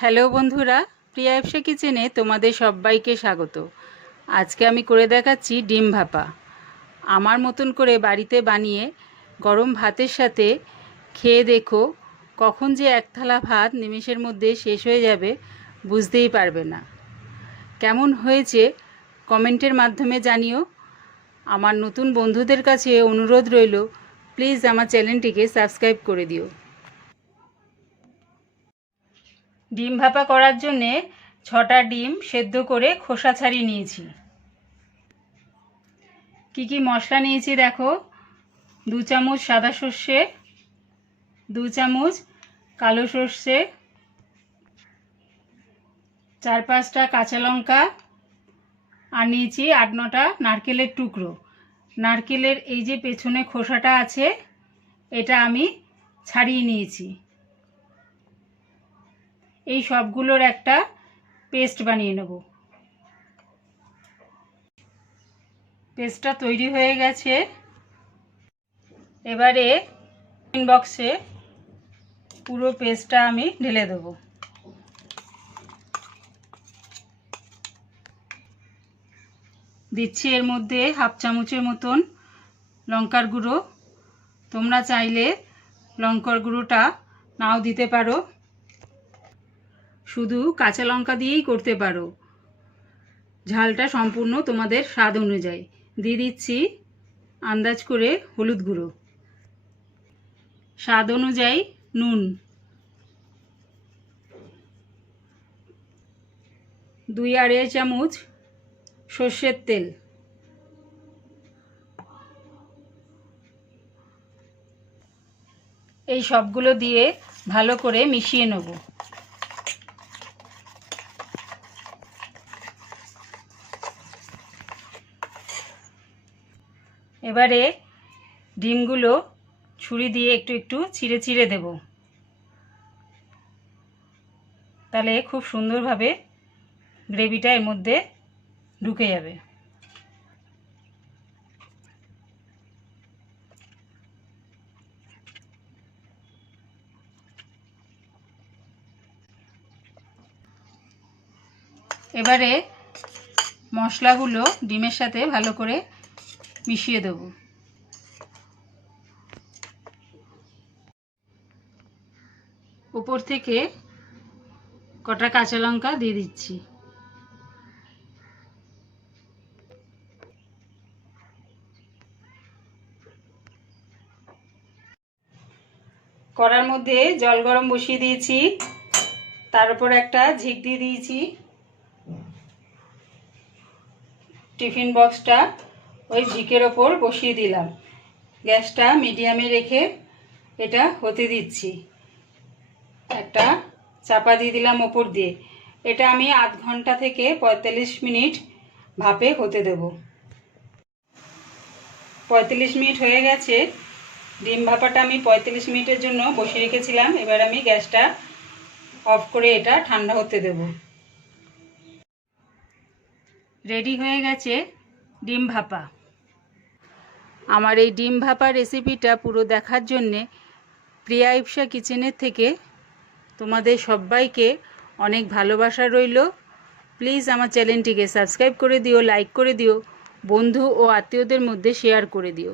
Hello বন্ধুরা, প্রিয়া ইপসা কিচেনে তোমাদের সবাইকে স্বাগত। আজকে আমি করে দেখাচ্ছি ডিম ভাপা। আমার মতন করে বাড়িতে বানিয়ে গরম ভাতের সাথে খেয়ে দেখো, কখন যে এক থালা ভাত নিমেষের মধ্যে শেষ হয়ে যাবে বুঝতেই পারবে না। কেমন হয়েছে কমেন্টের মাধ্যমে জানিও। আমার নতুন বন্ধুদের কাছে অনুরোধ রইল, প্লিজ আমার চ্যানেলটিকে সাবস্ক্রাইব করে দিও। ডিম ভাপা করার জন্যে 6টা ডিম সেদ্ধ করে খোসা ছাড়িয়ে নিয়েছি। কি কি মশলা নিয়েছি দেখো: 2 চামচ সাদা সর্ষে, 2 চামচ কালো সর্ষে, 4-5টা কাঁচা লঙ্কা, আর নিয়েছি 8-9টা নারকেলের টুকরো। নারকেলের এই যে পেছনে খোসাটা আছে এটা আমি ছাড়িয়ে নিয়েছি। এই সবগুলোর একটা পেস্ট বানিয়ে নেব। পেস্টটা তৈরি হয়ে গেছে। এবারে টিফিন বক্সে পুরো পেস্টটা আমি ঢেলে দেব। দিচ্ছি এর মধ্যে 1/2 চামচের মতন লঙ্কার গুঁড়ো। তোমরা চাইলে লঙ্কার গুঁড়োটা নাও দিতে পারো, শুধু কাঁচা লঙ্কা দিয়েই করতে পারো। ঝালটা সম্পূর্ণ তোমাদের স্বাদ অনুযায়ী। দিয়ে দিচ্ছি আন্দাজ করে হলুদ গুঁড়ো, স্বাদ অনুযায়ী নুন, 2-2.5 চামচ সর্ষের তেল, এই সবগুলো দিয়ে ভালো করে মিশিয়ে নেব। এবারে ডিমগুলো ছুরি দিয়ে একটু একটু ছিঁড়ে ছিঁড়ে দেব, তাহলে খুব সুন্দরভাবে গ্রেভিটা এর মধ্যে ঢুকে যাবে। এবারে মশলাগুলো ডিমের সাথে ভালো করে মিশিয়ে দেব। উপর থেকে কটা কাঁচা লঙ্কা দিয়ে দিচ্ছি। কড়ার মধ্যে জল গরম বসিয়ে দিয়েছি, তার উপর একটা ঝিক দিয়ে দিয়েছি। টিফিন বক্সটা ওই ঝিকের ওপর বসিয়ে দিলাম। গ্যাসটা মিডিয়ামে রেখে এটা হতে দিচ্ছি। একটা চাপা দিয়ে দিলাম ওপর দিয়ে। এটা আমি আধ ঘন্টা থেকে 45 মিনিট ভাপে হতে দেব। 45 মিনিট হয়ে গেছে। ডিম ভাপাটা আমি 45 মিনিটের জন্য বসিয়ে রেখেছিলাম। এবার আমি গ্যাসটা অফ করে এটা ঠান্ডা হতে দেব। রেডি হয়ে গেছে ডিম ভাপা। আমার এই ডিম ভাপা রেসিপিটা পুরো দেখার জন্যে প্রিয়া ইপসা কিচেনের থেকে তোমাদের সবাইকে অনেক ভালোবাসা রইল। প্লিজ আমার চ্যানেলটিকে সাবস্ক্রাইব করে দিও, লাইক করে দিও, বন্ধু ও আত্মীয়দের মধ্যে শেয়ার করে দিও।